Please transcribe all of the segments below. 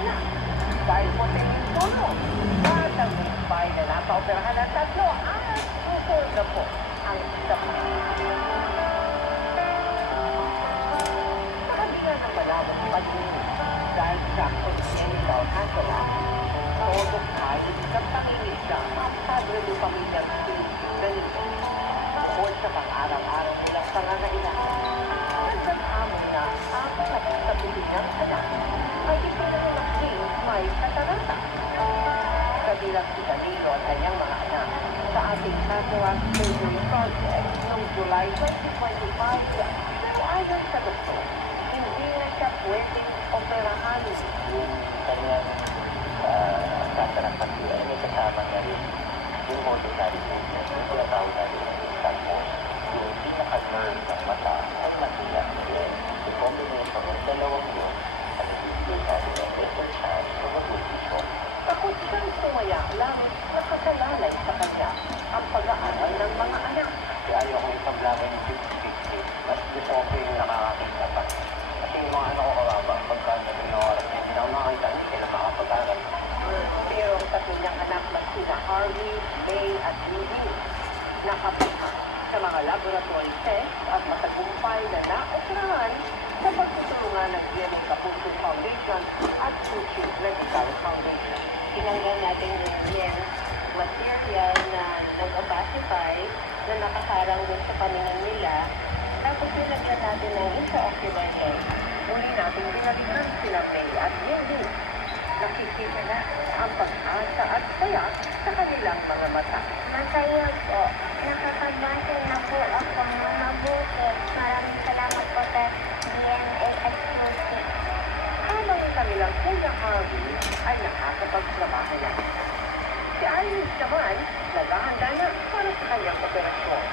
anak. Dahil puting yung tulong, natagumpay na napaoperahan ng tatlo at susunod na po ang isa pa. Sa kabila ng malawang pag-inis, dahil sa congenital cancer, todo kahit sa pamilya siya, ang padre ng pamilyang Benito. Bukod sa pang-araw-araw nilang pangangailangan, nagsasamon na ang kapatid niyang anak ay ipinanganak din may katarata. Kabilang si Danilo at kanyang mga anak sa ating cataract surgery project noong July 2025, pero ayon sa doktor, hindi na siya pwedeng operahan. Kanyang cataract pagkira, may kasama niya rin yung ordinary movement, yung tinatawag natin tapos yung pinaka-nerve ng mata ay matiyak din. The combination ng dalawang yun ang ibibigay natin ang better chance of a good vision. Takot siyang sumaya lang nakasalalay sa kanya ang pag-aaral ng mga anak. Kaya ayaw kong ipaglaban yung 50-50, mas gusto ko yung nakakakita pa. Kasi yung mga anak ko kawawa, pagka naging oras na hindi na ako nakakita, hindi sila makapag-aral. Pero ang tatlo niyang anak na sina Harvey, May at Lily nakapasa sa mga laboratory tests at matagumpay na naoperahan sa pagtutulungan ng GMA Kapuso Foundation at Suchi Medical Foundation. Tinanggal natin yung material na nag-opacify na nakaharang dun sa paningin nila. Tapos nilagyan natin ng intraocular lens. Muli natin binalikan sila May at Lily. Nakikita na ang pag-asa at saya sa kanilang mga mata. Masaya po. Nakapag-basa na po ako ng mabuti. Maraming salamat po sa DNA at Susi. Habang ang kanilang kuya Harvey ay nakakapagtrabaho na. Si Iris naman, naghahanda na para sa kanyang operasyon.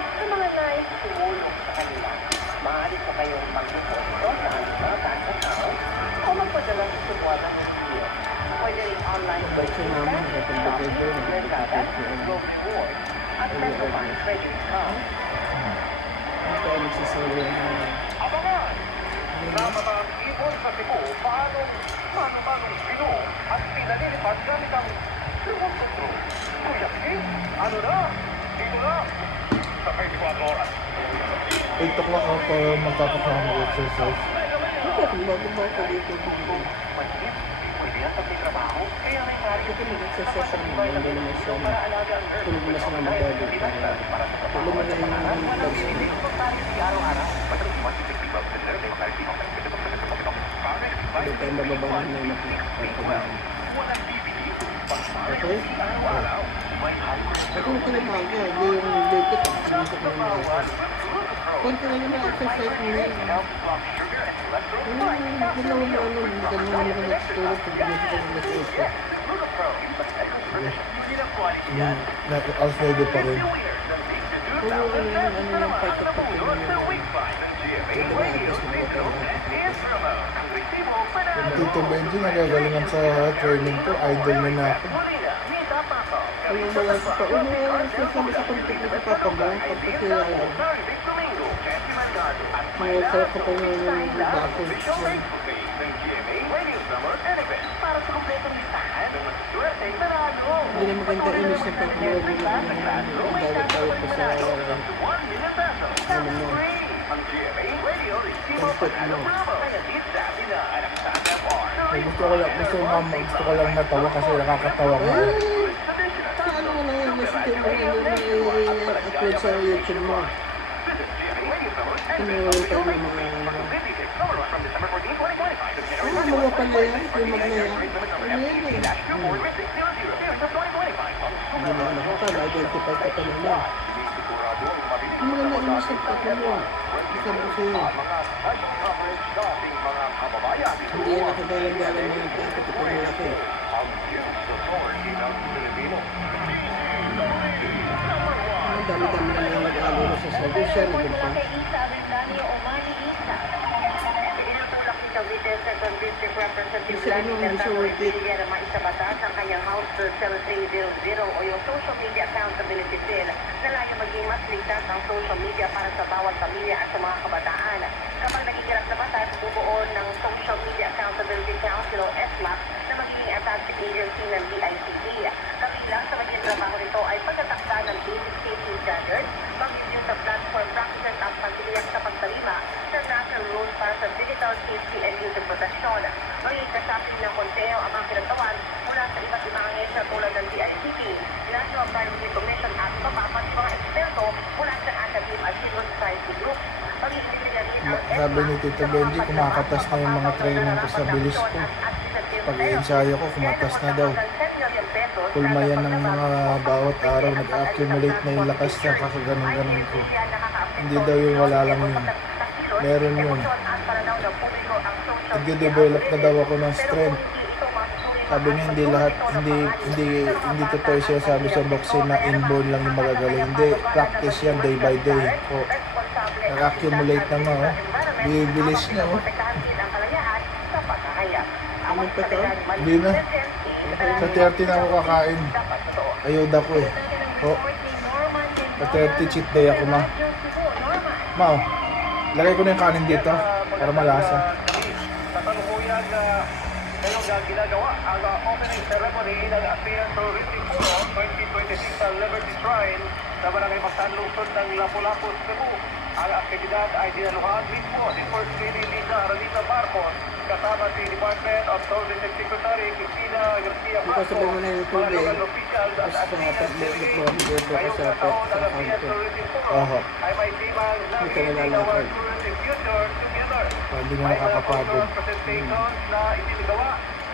Sa mga nais tumulong sa kanila, maaari po kayong mag-deposito sa Alimantan account o magpadala sa subuan ng video. Pwede rin online Shopee, Lazada, Go Reward, at Metrobank Credit Card. Abangan! Namatang ibon sa Cebu, paano-manong sino at pinalilipad gamit ang lumututro. Kuya Steve, ano na? Dito na! Sa 24 oras. 8 o'clock ako magpapakama mag-exercise. Mahigit, pwede yan sa may trabaho, kaya may maaari Ito nag-exercise mo, hindi naman siya tulog mo na sa mga magalit. Tulog mo na yung vlogs mo. Hindi tayo mababangan na yung napapagpapagaan. Okay? Ako yung tinamaga, hindi yung latest ang sinisok ng mga ito. Konti na naman exercise mo yun. Hindi naman nagtulog kung gumisip ka ng nag-exercise. Alfredo pa rin. Kung ano yung pagkakapag mo Yung Tito Benji, nagagalingan sa training ko. Idol na na ako. Kung wala sa pa, sasama sa kontik na kapapagawa, pagkakilala. Sarap ka pa yung baso. Hindi na maganda inis na pagkakilala mo yung dawat-dawat pa sa ano mo. Comfort mo. Gusto ko lang natawa kasi nakakatawa nga. Ano mo na yung gusto mo i-upload sa YouTube mo. Tinulong tayo ng mga mga pangyayari, yung magnayari. Ano yan eh? Hindi naman ako pa, ma-identify ka pa naman. Yung mga nainisip ka pa mo. Isa mo sa'yo. Hindi yan nakagalang-galang mo yung tayo ito mo laki. Ang dami-dami na mga nag-alo na sa service siya, naging pa. Kasi ano ang gusto worth it? Na maisabatas ang kanyang House Bill 7300 o yung Social Media Accountability Bill na layo maging mas ligtas ang social media para sa bawat pamilya at sa mga kabataan. Kapag nagigilap na batas, bubuo ng Social Media Accountability Council o safety and user protection. Magiging kasapin ng konteo ang mga pinagtawan mula sa iba't ibang ahensya tulad ng DICT, National Privacy Commission at iba pa pati mga eksperto mula sa academe at civil society groups. Magiging bigyan rin ang Sabi ni Tito Benji, kumakatas na yung mga training ko sa bilis ko. Pag-ensayo ko, kumatas na daw. Kulma yan ng mga bawat araw, nag-accumulate na yung lakas ng kakaganon-ganon ko. Hindi daw yung wala lang yun. Meron yun. Nag-develop na daw ako ng strength. Sabi niya hindi lahat, hindi totoo siya sabi sa boxing na inborn lang yung magagaling. Hindi, practice yan day by day. O, nag-accumulate na nga, oh. Bibilis niya, oh. Anong pa to? Hindi na. Sa 30 na ako kakain. Ayuda ko eh. Oh, sa 30 cheat day ako, ma. Ma, oh. Lagay ko na yung kanin dito para malasa. Kasalukuyan ngayong ginagawa ang opening ceremony ng ASEAN Tourism Forum 2026 sa Liberty Shrine sa Barangay Masanlungsod ng Lapu-Lapu, Cebu. Ang aktibidad ay dinaluhan mismo ni First Lady Lisa Aranita Marcos kasama si Department of Tourism Secretary Cristina Garcia Hindi ko sabihin mo na yung mga tubig. local officials at Tapos ASEAN delegates. Ngayong sa taon ng account ASEAN ko. Tourism Oho. Forum ay may timang Hindi ka Navigating nalalakad. Our Tourism Future Together. Hindi na May mga nakakapagod. cultural presentations na itinagawa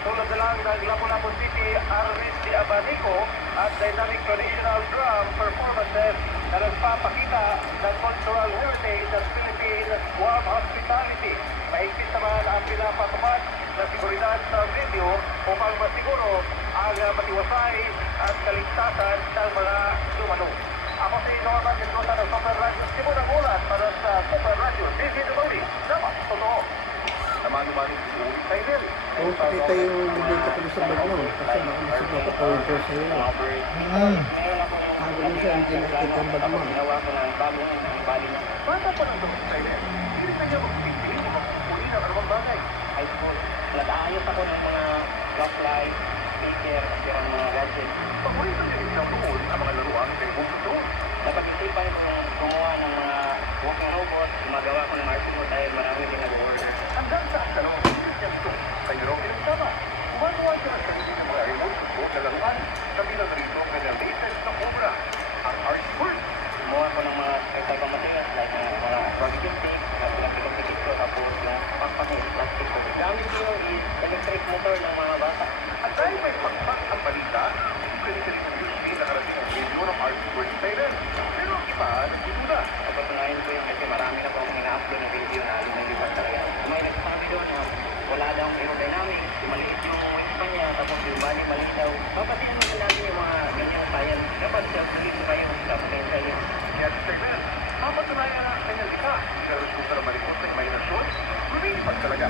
tulad na lang ng Lapu-Lapu City Arvis de Abanico at dynamic traditional drum performances na nagpapakita ng cultural heritage ng Philippine warm hospitality. Mahigpit naman ang pinapatupad na seguridad sa video upang masiguro ang matiwasay at kaligtasan ng mga dumalo. Ako si Norman Mendoza ng Super Radio Cebu ng Ulat para sa Super Radio DZWD. Dapat totoo. Naman-naman yung excited. Oo, pakita yung dito ko sa bag mo. Kasi makamasig ako pointer sa'yo. Sabi mo siya, hindi nakikita ang bag mo. Bata pa lang ito excited. Hindi na niya magpipili o magpupuli ng anumang bagay. High school. Nag-aayos ako ng mga rock light, speaker, at yung mga gadgets. Paborito niya rin siyang tuon ang mga laruan sa ibang doon. Napag-isipan kong gumawa ng mga walking robot, gumagawa ko ng RC mo dahil marami din nag-order. Hanggang sa ang dalawang pilis niya ito ay mayroong pinagtama. Gumagawa siya ng sarili ng mga remote control na laruan na bilang rito ng latest na obra, ang Art World. Gumawa ko ng mga recycle materials like mga barbecue stick, plastic ko, tapos yung pakpak ng plastic ko. Gamit ko is electric motor ng mga bata. At dahil may pakpak ang balita, pwede sa usually nakarating ang video ng Art World Taylor. Pero ang iba, nagdududa. Napatunayan ko yung kasi marami na po akong ina-upload na video na lumilipat talaga. May nagsasabi doon na wala daw ang aerodynamics, maliit yung wingspan niya, tapos yung body malinaw. Papatiin naman natin yung mga ganyang science. Dapat self-believe na kayo sa potential yun. Kaya si Taylor, mapatunayan na ang kanyang lika. Pero gusto na malikot sa imahinasyon, lumilipad talaga.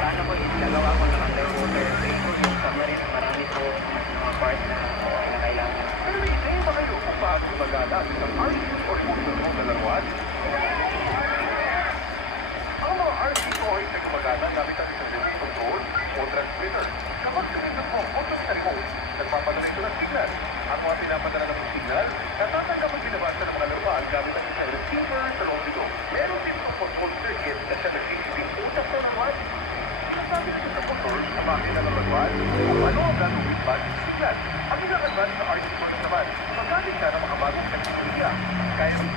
Sana po yung ginagawa ko ng underwater vehicle, yung submarine, marami po mga parts na kailangan. Pero may ideya ba kayo kung paano gumagana ang isang RC o remote control na laruan? Ang mga RC ko ay nagmagana gamit ang isang remote control o transmitter. Kapag sumigat mo ang button sa remote, nagpapadala ito ng signal. Ang mga pinapadala ng signal, natatanggap ang binabasa ng mga laruan gamit ang isang receiver sa loob nito. Meron din itong control circuit na siya nagsisibing utak ng laruan. Sinasabi nito sa motor sa makina ng laruan kung ano ang gagawin ba ng signal. Ang ina-advance sa RC World naman, magaling na ng mga bagong teknolohiya. Kaya ng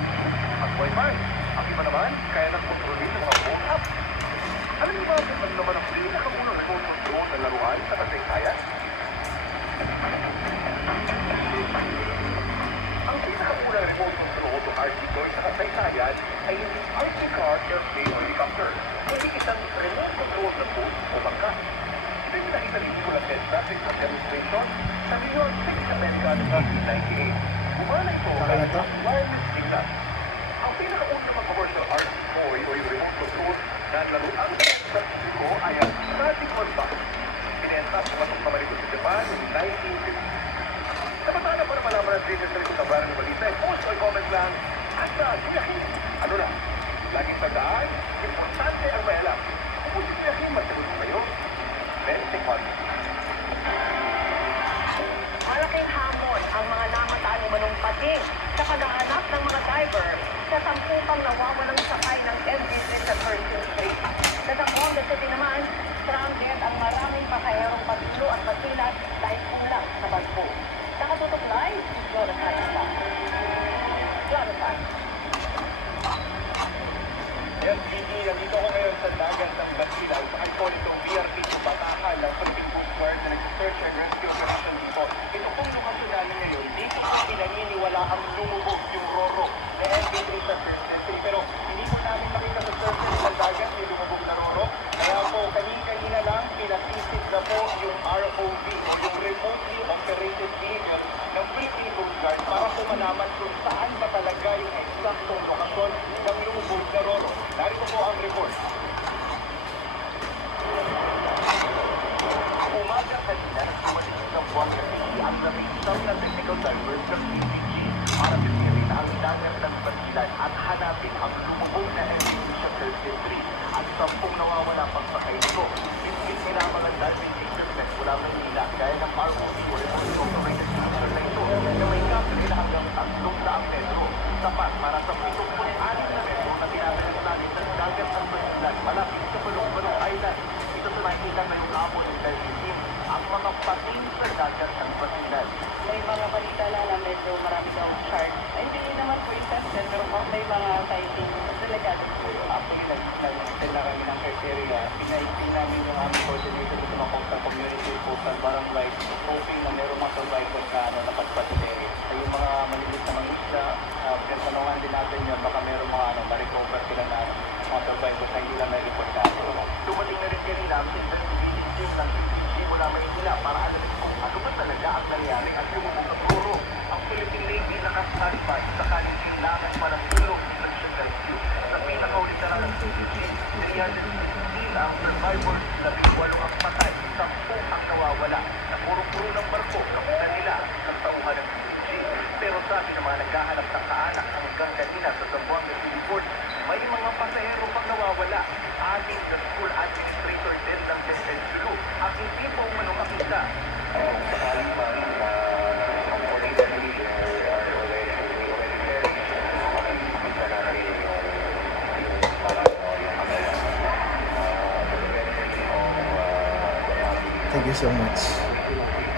at Wi-Fi. Ang iba naman, kaya ng kontrolin ng mga phone app. Alam niyo ba kung ano naman ang pinakaunang remote control na laruan sa kasaysayan? Ang pinakaunang remote control ng RC toy sa kasaysayan ay hindi RC car, airplane, o helicopter. Kundi isang remote control na boat o bangka. Ito yung nakita ni Nikola Tesla sa isang demonstration sa New York City, America noong 1998. Gumana ito Saka na to? ang wireless signal. Ang pinakaunang mga commercial RC toy o yung remote control na laruan sa publiko ay ang Magic Box. Pinenta sa batong pamalikot sa Japan noong 1950. Samantala para malaman ang latest na likod ng barang ng balita, post o comment lang at siyahin. Ano lang, laging tandaan, importante ang may alam. Kung siyahin, masagot kayo. Let's take one. Malaking hamon ang mga namataan umanong pating sa paghahanap ng mga diver sa sampupang nawawalang sa din naman, stranded ang maraming pasaherong patulo at pasilat dahil kulang sa bagpo. Nakatutok live, Jonathan Isla. Jonathan. Yes, Gigi, nandito ko ngayon sa dagat ng Basilaw. Saan po itong BRP Batahan ng Philippine Coast Guard na nag-search and rescue operation dito. Ito pong lokasyon namin ngayon, dito po pinaniniwala ang lumubog yung Roro na MV3 sa First Century. Pero hindi po namin makita sa surface ng dagat yung lumubog na Roro. Kaya po, kanina lang, pinasisid na po yung ROV o yung remotely operated vehicle ng Philippine Coast Guard para po malaman kung saan ba talaga yung eksaktong lokasyon ng lumubog na Roro. Narito po ang report. Umaga kanina, nagsumalit ng buwang kasi ang nabisang na technical divers ng PPG para pilirin ang dagat ng Basilan at hanapin ang lumubog na MV sa Third Century at 10 nawawala pang sakay nito. Biscuit nila mga diving equipment mula Manila gaya ng ROV o remotely operated vehicle na ito na may kapre na hanggang 300 metro. Sapat para sa 76 na metro na tinatayang natin sa dagat ng Basilan malapit sa Balong-Balong Island. Ito sa nakikita ngayong hapon ng diving team ang mga pating sa dagat ng Basilan. May mga balita na medyo marami daw shark. Ay, hindi naman po yung tested, pero may mga sighting delikado po. Actually, nag-extend na kami ng criteria. Pinaigting namin yung aming coordinator sa mga coastal community, coastal barang rights, hoping na meron mga survivors na napadpad sa area. So, yung mga maliliit na mga isla, pinatanungan din natin yun, baka meron mga ma-recover sila na mga survivors na hindi lang na-report natin. Dumating na rin kanina ang investigating team ng PPG mula Maynila para alamin kung ano ba talaga ang nangyari at lumubog ang Roro. Ang Philippine Navy nakasalipan sa kailangan pa ng tulong ng Central View. Sa pinakaulit na lang ng PPG, 316 ang survivors, 18 ang patay, 10 ang nawawala. Na puro-puro ng barko ng nila ng tauhan ng PPG. Pero sabi ng mga naghahanap ng kaanak hanggang kanina sa Zamboanga Seaport, may mga pasahero pang nawawala. Ating the school administrator din ng Descent Sulu ang hindi po manong makita. Sakaling man, ang police Thank you so much.